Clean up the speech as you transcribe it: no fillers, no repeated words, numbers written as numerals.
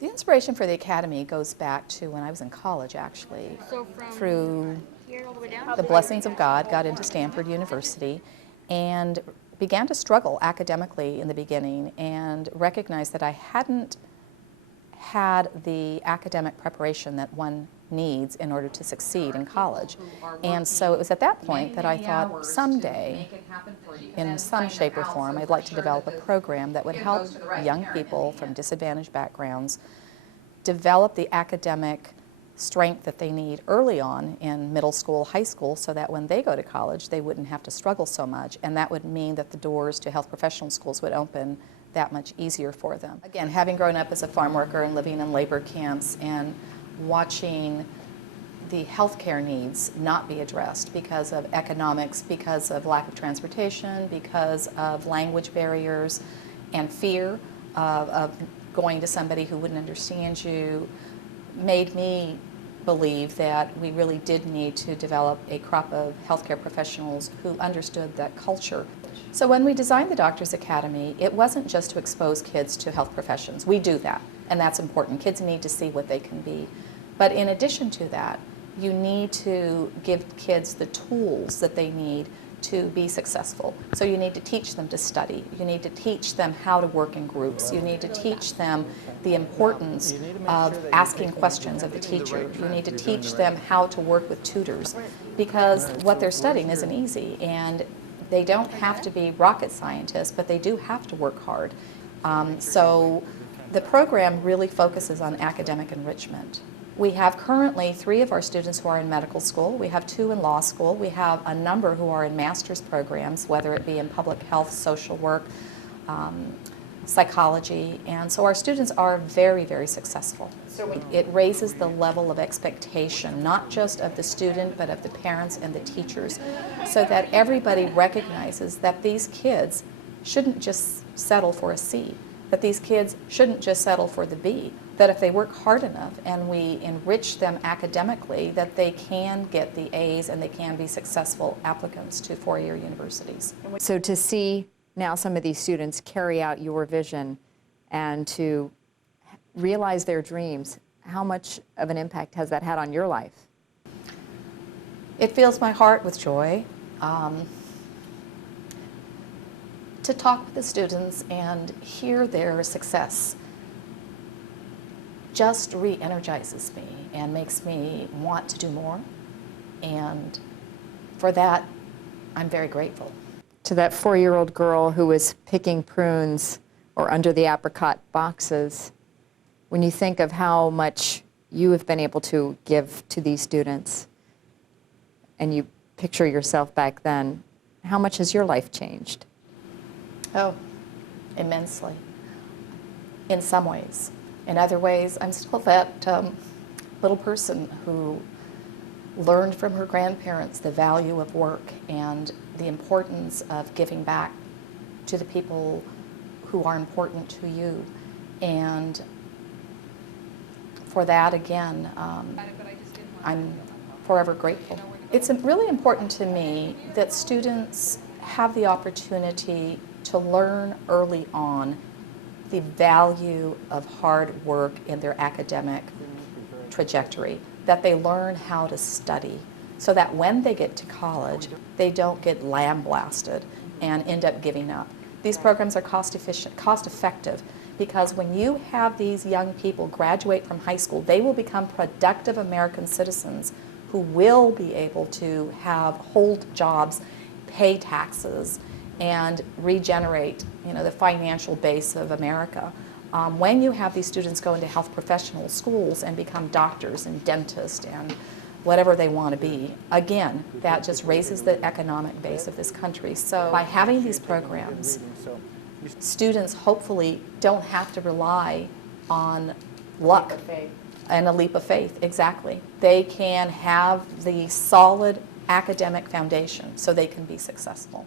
The inspiration for the Academy goes back to when I was in college, actually. Through the blessings of God, got into Stanford University and began to struggle academically in the beginning and recognized that I hadn't had the academic preparation that one needs in order to succeed in college. And so it was at that point that I thought someday, in some shape or form, I'd like to develop a program that would help young people from disadvantaged backgrounds develop the academic strength that they need early on in middle school, high school, so that when they go to college, they wouldn't have to struggle so much. And that would mean that the doors to health professional schools would open that much easier for them. Again, having grown up as a farm worker and living in labor camps and watching the healthcare needs not be addressed because of economics, because of lack of transportation, because of language barriers and fear of going to somebody who wouldn't understand you, made me believe that we really did need to develop a crop of healthcare professionals who understood that culture. So when we designed the Doctors Academy, it wasn't just to expose kids to health professions. We do that, and that's important. Kids need to see what they can be. But in addition to that, you need to give kids the tools that they need to be successful. So you need to teach them to study. You need to teach them how to work in groups. You need to teach them the importance of asking questions of the teacher. You need to teach them how to work with tutors, because what they're studying isn't easy, and they don't have to be rocket scientists, but they do have to work hard. So the program really focuses on academic enrichment. We have currently 3 of our students who are in medical school. We have 2 in law school. We have a number who are in master's programs, whether it be in public health, social work, psychology. And so our students are very, very successful. It raises the level of expectation, not just of the student, but of the parents and the teachers, so that everybody recognizes that these kids shouldn't just settle for a C, that these kids shouldn't just settle for the B, that if they work hard enough and we enrich them academically, that they can get the A's and they can be successful applicants to four-year universities. So to see now some of these students carry out your vision and to realize their dreams, how much of an impact has that had on your life? It fills my heart with joy. To talk with the students and hear their success just re-energizes me and makes me want to do more, and for that I'm very grateful. To that 4-year-old girl who was picking prunes or under the apricot boxes, when you think of how much you have been able to give to these students and you picture yourself back then, how much has your life changed? Oh, immensely, in some ways. In other ways, I'm still that little person who learned from her grandparents the value of work and the importance of giving back to the people who are important to you. And for that, again, I'm forever grateful. It's really important to me that students have the opportunity to learn early on the value of hard work in their academic trajectory, that they learn how to study so that when they get to college, they don't get lambasted and end up giving up. These programs are cost effective, because when you have these young people graduate from high school, they will become productive American citizens who will be able to hold jobs, pay taxes, and regenerate, the financial base of America. When you have these students go into health professional schools and become doctors and dentists and whatever they want to be, again, that just raises the economic base of this country. So by having these programs, students hopefully don't have to rely on luck and a leap of faith, exactly. They can have the solid academic foundation so they can be successful.